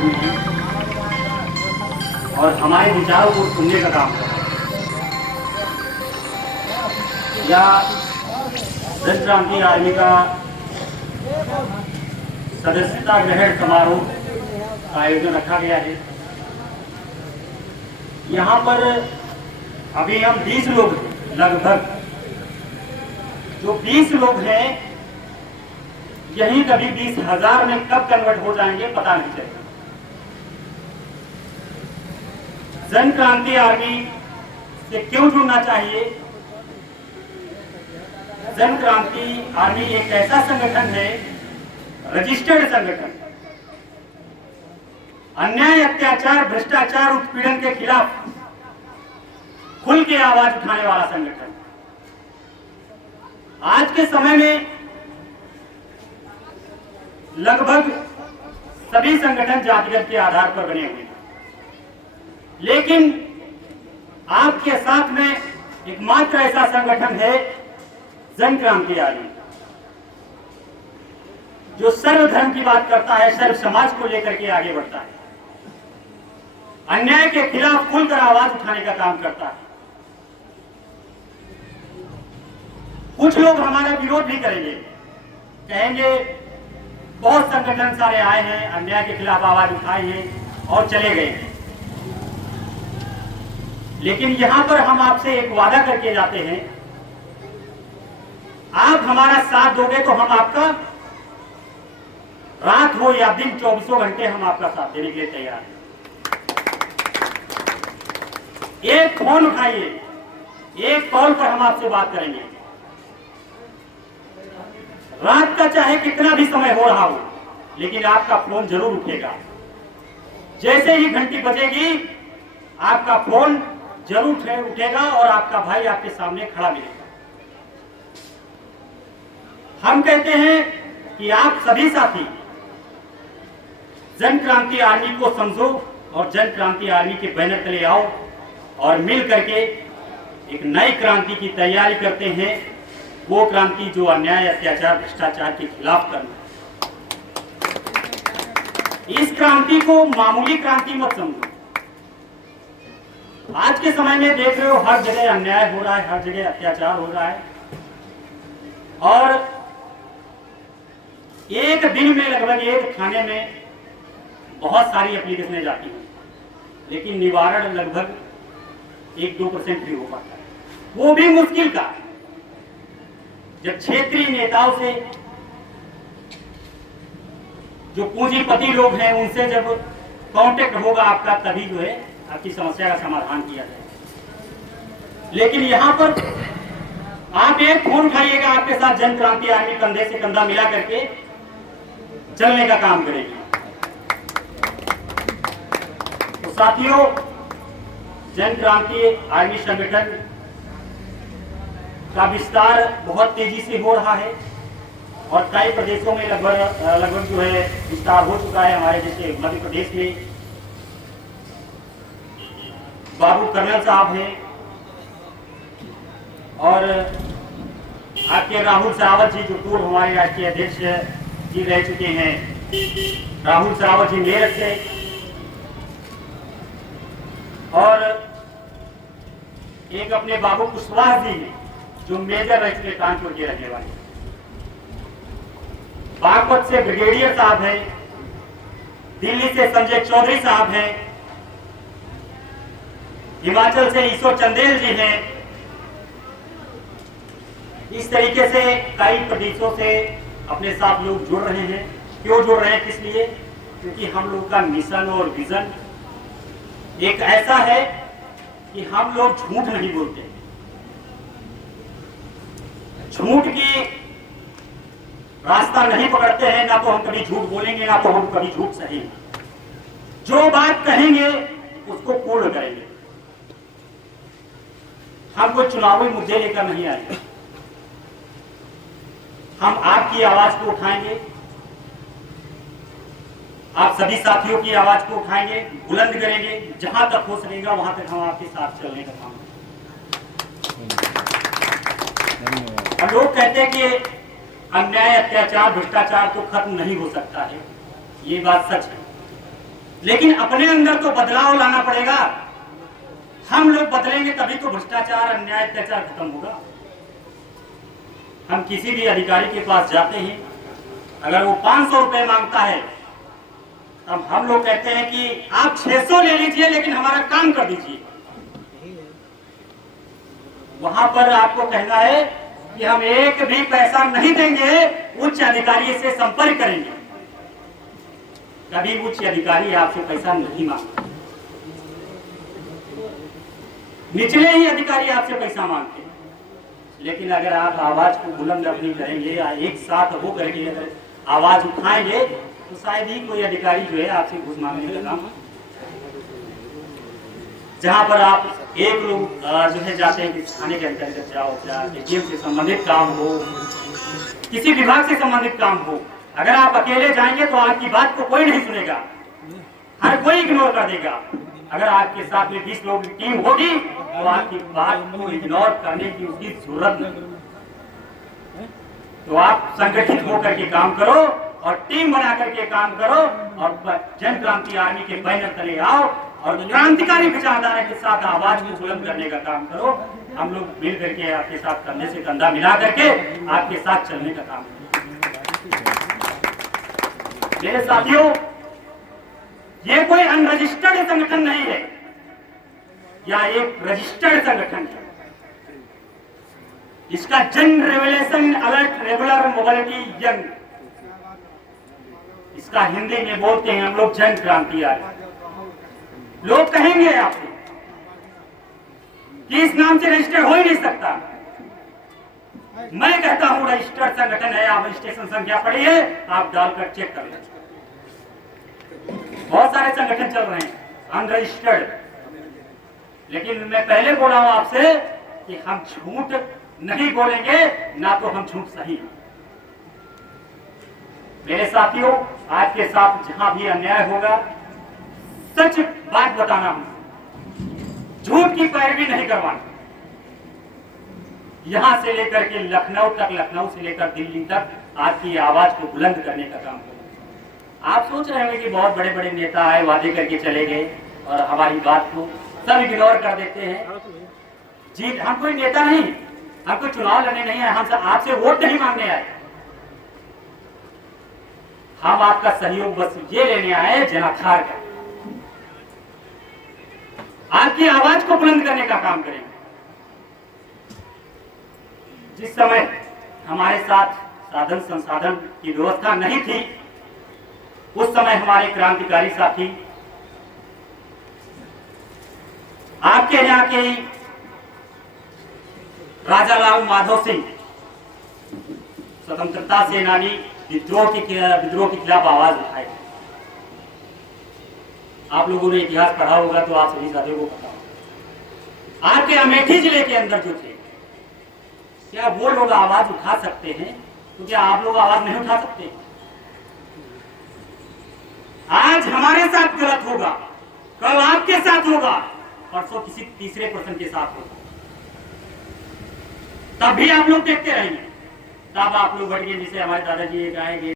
हुए हैं और हमारे विचारों को सुनने का काम कर रहे हैं। या जन क्रांति आर्मी का सदस्यता ग्रहण समारोह का आयोजन रखा गया है। यहाँ पर अभी हम 20 लोग हैं लगभग। जो 20 लोग हैं यही कभी 20,000 में कब कन्वर्ट हो जाएंगे पता नहीं चलेगा। जन क्रांति आर्मी से क्यों जुड़ना चाहिए? जन क्रांति आर्मी एक ऐसा संगठन है, रजिस्टर्ड संगठन, अन्याय, अत्याचार, भ्रष्टाचार, उत्पीड़न के खिलाफ खुल के आवाज उठाने वाला संगठन। आज के समय में लगभग सभी संगठन जातिगत के आधार पर बने हुए हैं, लेकिन आपके साथ में एकमात्र ऐसा संगठन है जन क्रांति आर्मी, जो सर्वधर्म की बात करता है, सर्व समाज को लेकर के आगे बढ़ता है, अन्याय के खिलाफ खुलकर आवाज उठाने का काम करता है। कुछ लोग हमारा विरोध भी करेंगे, कहेंगे बहुत संगठन सारे आए हैं, अन्याय के खिलाफ आवाज उठाए हैं और चले गए हैं। लेकिन यहां पर हम आपसे एक वादा करके जाते हैं, आप हमारा साथ दोगे तो हम आपका रात हो या दिन 24 घंटे हम आपका साथ देने के लिए तैयार हैं। एक फोन उठाइए, एक कॉल पर हम आपसे बात करेंगे। रात का चाहे कितना भी समय हो रहा हो, लेकिन आपका फोन जरूर उठेगा। जैसे ही घंटी बजेगी आपका फोन जरूर उठेगा और आपका भाई आपके सामने खड़ा मिलेगा। हम कहते हैं कि आप सभी साथी जन क्रांति आर्मी को समझो और जन क्रांति आर्मी के बैनर तले आओ और मिल करके एक नई क्रांति की तैयारी करते हैं। वो क्रांति जो अन्याय, अत्याचार, भ्रष्टाचार के खिलाफ करना है। इस क्रांति को मामूली क्रांति मत समझो। आज के समय में देख रहे हो हर जगह अन्याय हो रहा है, हर जगह अत्याचार हो रहा है और एक दिन में लगभग एक थाने में बहुत सारी एप्लीकेशनें जाती हैं, लेकिन निवारण लगभग 1-2% भी हो पाता है, वो भी मुश्किल का। जब क्षेत्रीय नेताओं से, जो पूंजीपति लोग हैं, उनसे जब कांटेक्ट होगा आपका, तभी जो है आपकी समस्या का समाधान किया जाएगा। लेकिन यहां पर आप एक फोन उठाइएगा, आपके साथ जन क्रांति आर्मी कंधे से कंधा मिला करके चलने का काम करेगी। तो साथियों, जन क्रांति आर्मी संगठन का विस्तार बहुत तेजी से हो रहा है और कई प्रदेशों में लगभग जो है विस्तार हो चुका है। हमारे जैसे मध्य प्रदेश में बाबू कर्नल साहब हैं और आपके राहुल सरावत जी, जो पूर्व हमारे राष्ट्रीय अध्यक्ष जी रह चुके हैं, राहुल सरावत जी मेरठ से, और एक अपने बाबू कुशवाहा जी हैं जो मेजर रह चुके, कानपुर के रहने वाले। बागपत से ब्रिगेडियर साहब हैं, दिल्ली से संजय चौधरी साहब हैं, हिमाचल से ईश्वर चंदेल जी हैं। इस तरीके से कई प्रदेशों से अपने साथ लोग जुड़ रहे हैं। क्यों जुड़ रहे हैं, किस लिए? क्योंकि हम लोग का मिशन और विजन एक ऐसा है कि हम लोग झूठ नहीं बोलते। झूठ की रास्ता नहीं पकड़ते हैं, ना तो हम कभी झूठ बोलेंगे, ना तो हम कभी झूठ सहेंगे। जो बात कहेंगे उसको पूर्ण करेंगे। हम कोई चुनावी मुद्दे लेकर नहीं आएंगे। हम आपकी आवाज को उठाएंगे, आप सभी साथियों की आवाज को उठाएंगे, बुलंद करेंगे। जहां तक हो सकेगा वहां तक हम आपके साथ चलने का काम करेंगे। और लोग कहते हैं कि अन्याय, अत्याचार, भ्रष्टाचार तो खत्म नहीं हो सकता है। ये बात सच है। लेकिन अपने अंदर तो बदलाव लाना पड़ेगा। हम लोग बदलेंगे तभी तो भ्रष्टाचार, अन्याय, अत्याचार खत्म होगा। हम किसी भी अधिकारी के पास जाते हैं, अगर वो 500 रुपए मांगता है, तब हम लोग कहते हैं कि आप 600 ले लीजिए लेकिन हमारा काम कर दीजिए। वहां पर आपको कहना है कि हम एक भी पैसा नहीं देंगे, उच्च अधिकारी से संपर्क करेंगे। कभी उच्च अधिकारी आपसे पैसा नहीं मांगता, निचले ही अधिकारी आपसे पैसा मांगते हैं। लेकिन अगर आप आवाज को बुलंद अपनी करेंगे या एक साथ हो करके अगर आवाज उठाएंगे तो शायद ही कोई अधिकारी जो है आपसे घूस मांगने का काम। जहां पर आप एक लोग जो है जाते हैं कि थाने के अंतर्गत जाओ, क्या एटीएम से संबंधित काम हो, किसी विभाग से संबंधित काम हो, अगर आप अकेले जाएंगे तो आपकी बात को कोई नहीं सुनेगा, हर कोई इग्नोर कर देगा। अगर आपके साथ में 20 लोगों की टीम होगी तो आपकी बात को इग्नोर करने की उसकी जरूरत नहीं। तो आप संगठित होकर के काम करो और टीम बना करके काम करो और जन क्रांति आर्मी के बैनर तले आओ और क्रांतिकारी विचारधारा के साथ आवाज को बुलंद करने का काम करो। हम लोग मिल करके आपके साथ कंधे से कंधा मिला करके आपके साथ चलने का काम करें। मेरे साथियों, ये कोई अनरजिस्टर्ड संगठन नहीं है, या एक रजिस्टर्ड संगठन है। इसका जन revelation alert regular mobility young, इसका हिंदी में बोलते हैं हम लोग जन क्रांति आर्मी। लोग कहेंगे आपसे कि इस नाम से रजिस्टर्ड हो ही नहीं सकता। मैं कहता हूं रजिस्टर्ड संगठन है। आप रजिस्ट्रेशन संख्या पढ़िए, आप डालकर चेक कर लें। बहुत सारे संगठन चल रहे हैं अनरजिस्टर्ड, लेकिन मैं पहले बोला हूं आपसे कि हम झूठ नहीं बोलेंगे, ना तो हम झूठ सही। मेरे साथियों, आज के साथ जहां भी अन्याय होगा सच बात बताना, झूठ की पैरवी नहीं करवाना। यहां से लेकर के लखनऊ तक, लखनऊ से लेकर दिल्ली तक आपकी आवाज को बुलंद करने का काम करें। आप सोच रहे होंगे कि बहुत बड़े बड़े नेता आए, वादे करके चले गए और हमारी बात को सब इग्नोर कर देते हैं। जी, हम कोई नेता नहीं, हम कोई चुनाव लड़ने नहीं आए, हम आपसे वोट नहीं मांगने आए। हम आपका सहयोग बस ये लेने आए जनाधार का, आपकी आवाज को बुलंद करने का काम करेंगे। जिस समय हमारे साथ साधन संसाधन की व्यवस्था नहीं थी, उस समय हमारे क्रांतिकारी साथी आपके यहाँ के राजालाल माधव सिंह स्वतंत्रता सेनानी विद्रोह के खिलाफ आवाज उठाए। आप लोगों ने इतिहास पढ़ा होगा तो आप सभी साथियों को पता होगा। आपके अमेठी जिले के अंदर जो थे, क्या वो लोग आवाज उठा सकते हैं? तो क्या आप लोग आवाज नहीं उठा सकते? आज हमारे साथ गलत होगा, कल आपके साथ होगा, परसों किसी तीसरे पर्सन के साथ होगा, तब भी आप लोग देखते रहेंगे। तब आप लोग बढ़िए, जिसे हमारे दादाजी गाएंगे।